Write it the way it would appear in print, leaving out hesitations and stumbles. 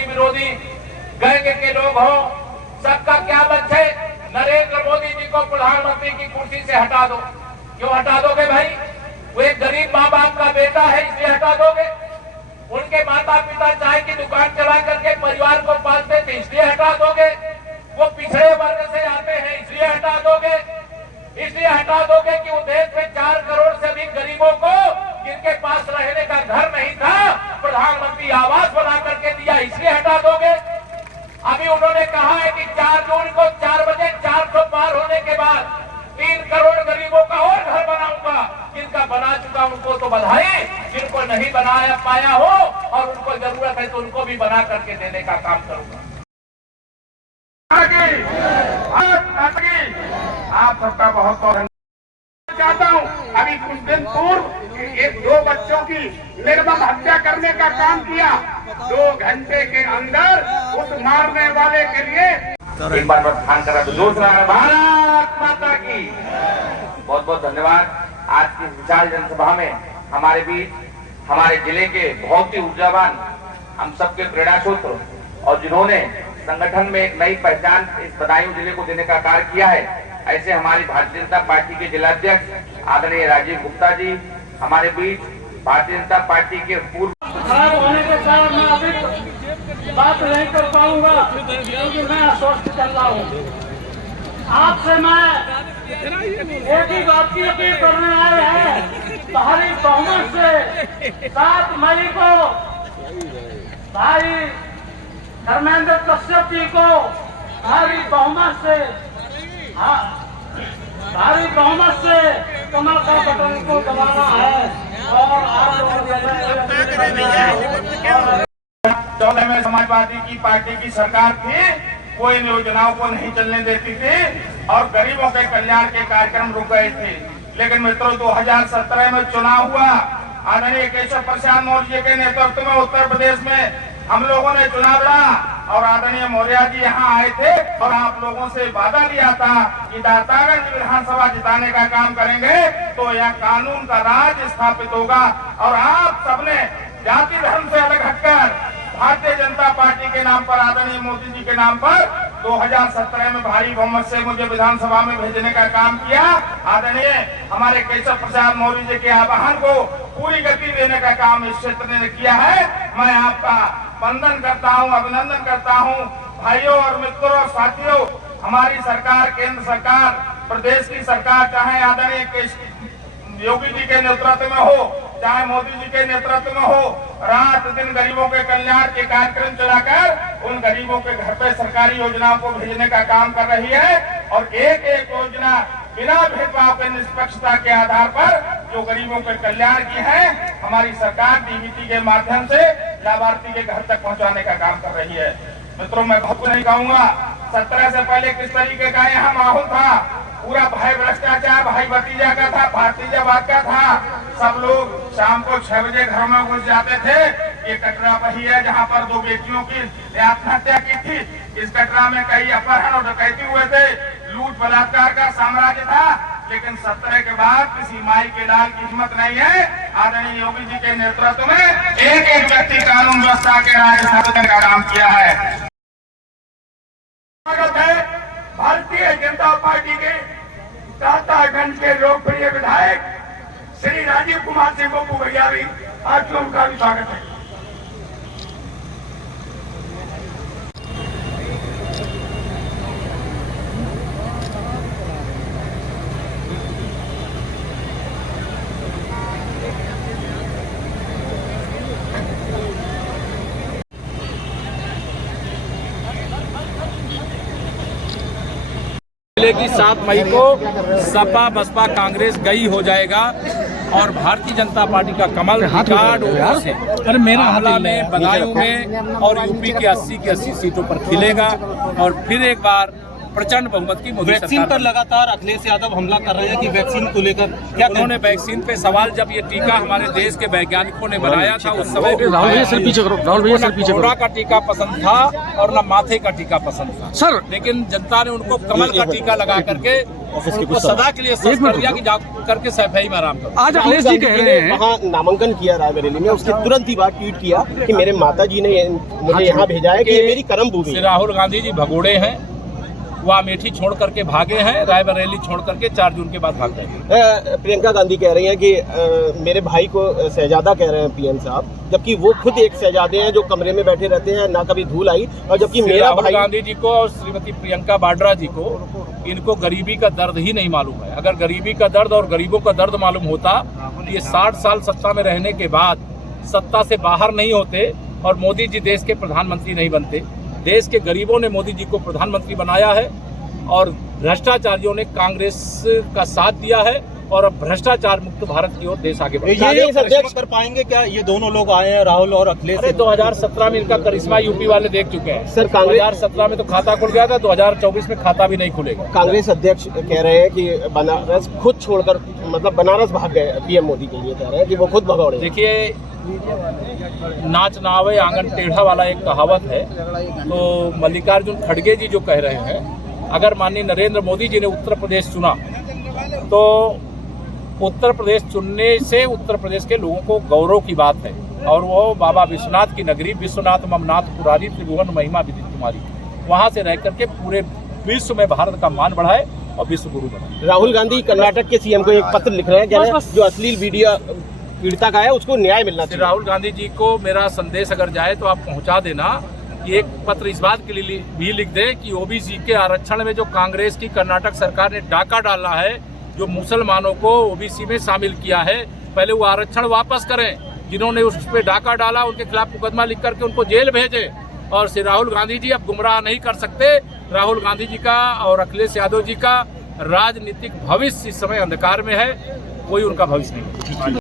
मोदी विरोधी गैंग के लोग हो, सबका क्या लक्ष्य है? नरेंद्र मोदी जी को प्रधानमंत्री की कुर्सी से हटा दो। क्यों हटा दोगे भाई? वो एक गरीब माँ बाप का बेटा है, इसलिए हटा दोगे? उनके माता पिता चाय की दुकान चला करके परिवार को पालते थे, इसलिए हटा दोगे? वो पिछड़े वर्ग से आते हैं, इसलिए हटा दोगे? इसलिए हटा दोगे कि वो देश में 4 करोड़ से अधिक गरीबों को जिनके पास रहने का घर नहीं था, प्रधानमंत्री आवास बना करके दिया, इसलिए हटा दोगे? अभी उन्होंने कहा है कि 4 जून को 4 बजे 400 पार होने के बाद 3 करोड़ गरीबों का और घर बनाऊंगा। जिनका बना चुका उनको तो बधाई, जिनको नहीं बनाया पाया हो और उनको जरूरत है तो उनको भी बना करके देने का काम करूंगा। आप सबका बहुत बहुत धन्यवाद चाहता हूँ। अभी कुछ दिन पूर्व 2 बच्चों की निर्मम हत्या करने का काम किया। 2 घंटे के अंदर उस मारने वाले के लिए एक बार प्रस्थान करा तो दूसरा भारत माता की बहुत बहुत धन्यवाद। आज की विशाल जनसभा में हमारे बीच हमारे जिले के बहुत ही ऊर्जावान हम सबके प्रेरणा सूत्र और जिन्होंने संगठन में एक नई पहचान इस बदायूं जिले को देने का कार्य किया है, ऐसे हमारी भारतीय जनता पार्टी के जिलाध्यक्ष आदरणीय राजीव गुप्ता जी हमारे बीच, भारतीय जनता पार्टी के पूर्व खराब होने के कारण मैं अभी बात नहीं कर पाऊंगा क्योंकि मैं अस्वस्थ चल रहा हूँ। आपसे मैं एक ही बात की अपील करने आए हैं। भारी बहुमत से 7 मई को भाई धर्मेंद्र कश्यप जी को भारी बहुमत से कमल का बटन को दबाना है और आप लोगों 14वें समाजवादी की पार्टी की सरकार थी, कोई योजनाओं को नहीं चलने देती थी और गरीबों के कल्याण के कार्यक्रम रुक गए थे। लेकिन मित्रों 2017 में चुनाव हुआ, आदरणीय केशव प्रसाद मौर्य के नेतृत्व में उत्तर प्रदेश में हम लोगों ने चुनाव लड़ा और आदरणीय मौर्य जी यहाँ आए थे और आप लोगों से वादा लिया था कि दातागंज विधानसभा जिताने का काम करेंगे तो यहाँ कानून का राज स्थापित होगा। और आप सबने जाति धर्म से अलग हटकर भारतीय जनता पार्टी के नाम पर, आदरणीय मोदी जी के नाम पर 2017 में भारी बहुमत से मुझे विधानसभा में भेजने का काम किया। आदरणीय हमारे केशव प्रसाद मौर्य जी के आह्वान को पूरी गति देने का काम इस क्षेत्र ने किया है। मैं आपका वंदन करता हूं, अभिनंदन करता हूं। भाइयों और मित्रों और साथियों, हमारी सरकार, केंद्र सरकार, प्रदेश की सरकार, चाहे आदरणीय योगी जी के नेतृत्व में हो, चाहे मोदी जी के नेतृत्व में हो, रात दिन गरीबों के कल्याण के कार्यक्रम चलाकर उन गरीबों के घर पे सरकारी योजनाओं को भेजने का काम कर रही है। और एक एक योजना बिना भेदभाव के निष्पक्षता के आधार पर जो गरीबों के कल्याण की है, हमारी सरकार डीबीटी के माध्यम से लाभार्थी के घर तक पहुंचाने का काम कर रही है। मित्रों, मैं बहुत नहीं कहूंगा, 17 से पहले किस तरीके का यहाँ माहौल था। पूरा भाई भ्रष्टाचार, भाई भतीजा का था, भारतीयवाद का था। सब लोग शाम को 6 बजे घरों में घुस जाते थे। ये कटरा वही है जहाँ पर 2 बेटियों की आत्महत्या की थी। इस कटरा में कई अपहरण और डकैती हुए थे, लूट बलात्कार का साम्राज्य था। लेकिन 17 के बाद किसी माई के लाल की हिम्मत नहीं है। आदरणीय योगी जी के नेतृत्व में एक एक व्यक्ति कानून व्यवस्था के राज स्थापन का काम किया है। भारतीय जनता पार्टी के दातागंज के लोकप्रिय विधायक श्री राजीव कुमार सिंह बब्बू भैया भी आज उनका भी स्वागत है। जिले की 7 मई को सपा बसपा कांग्रेस गई हो जाएगा और भारतीय जनता पार्टी का कमल रिकॉर्ड से आंवला में, बदायूं में और यूपी के 80 की 80 सीटों पर खिलेगा और फिर एक बार प्रचंड बहुमत की मोदी वैक्सीन पर लगातार अखिलेश यादव हमला कर रहे हैं कि वैक्सीन को लेकर क्या उन्होंने वैक्सीन पे सवाल, जब ये टीका हमारे देश के वैज्ञानिकों ने बनाया था उस समय कोरोना का टीका पसंद था और न माथे का टीका पसंद था सर, लेकिन जनता ने उनको कमल का टीका लगा करके ऑफिस के उनको कुछ सदा के लिए सस्पेंड कर दिया कि जा करके सफाई में आराम करो। आज अखिलेश जी कह रहे हैं वहाँ नामांकन किया रायबरेली में, उसके तुरंत ही बाद ट्वीट किया कि मेरे माता जी ने मुझे यहाँ भेजा है कि ये मेरी कर्म भूमि श्री है। राहुल गांधी जी भगोड़े हैं, वो अमेठी छोड़ करके भागे हैं, रायबरेली छोड़ करके 4 जून के बाद भाग जाएंगे। प्रियंका गांधी कह रही हैं कि मेरे भाई को शहजादा कह रहे हैं पीएम साहब, जबकि वो खुद एक शहजादे हैं जो कमरे में बैठे रहते हैं, ना कभी धूल आई, और जबकि श्री मेरा राहुल भाई गांधी जी को और श्रीमती प्रियंका वाड्रा जी को, इनको गरीबी का दर्द ही नहीं मालूम है। अगर गरीबी का दर्द और गरीबों का दर्द मालूम होता तो ये 60 साल सत्ता में रहने के बाद सत्ता से बाहर नहीं होते और मोदी जी देश के प्रधानमंत्री नहीं बनते। देश के गरीबों ने मोदी जी को प्रधानमंत्री बनाया है और भ्रष्टाचारियों ने कांग्रेस का साथ दिया है और अब भ्रष्टाचार मुक्त भारत की ओर देश आगे बढ़ रहा है। ये अध्यक्ष कर पाएंगे क्या? ये दोनों लोग आए हैं, राहुल और अखिलेश। अरे 2017 में इनका करिश्मा यूपी वाले देख चुके हैं। सर, कांग्रेस 2017 में तो खाता खुल गया था, 2024 में खाता भी नहीं खुलेगा। कांग्रेस अध्यक्ष कह रहे हैं कि बनारस खुद छोड़कर, मतलब बनारस भाग गए पीएम मोदी के लिए, कह रहे हैं कि वो खुद भगौड़े। देखिए, नाच नावे आंगन टेढ़ा वाला एक कहावत है, तो मल्लिकार्जुन खड़गे जी जो कह रहे हैं, अगर माननीय नरेंद्र मोदी जी ने उत्तर प्रदेश चुना तो उत्तर प्रदेश चुनने से उत्तर प्रदेश के लोगों को गौरव की बात है, और वो बाबा विश्वनाथ की नगरी, विश्वनाथ ममनाथ पुरारी त्रिभुवन महिमा विदित कुमारी, वहाँ से रह करके पूरे विश्व में भारत का मान बढ़ाए और विश्व गुरु बनाए। राहुल गांधी कर्नाटक के सीएम को एक पत्र लिख रहे हैं, कह रहे हैं जो अश्लील वीडियो पीड़िता का है उसको न्याय मिलना चाहिए। राहुल गांधी जी को मेरा संदेश अगर जाए तो आप पहुंचा देना कि एक पत्र इस बात के लिए भी लिख दें कि ओबीसी के आरक्षण में जो कांग्रेस की कर्नाटक सरकार ने डाका डाला है, जो मुसलमानों को ओबीसी में शामिल किया है, पहले वो आरक्षण वापस करें। जिन्होंने उस पे डाका डाला उनके खिलाफ मुकदमा लिख करके उनको जेल भेजे। और श्री राहुल गांधी जी अब गुमराह नहीं कर सकते। राहुल गांधी जी का और अखिलेश यादव जी का राजनीतिक भविष्य इस समय अंधकार में है, कोई उनका भविष्य नहीं।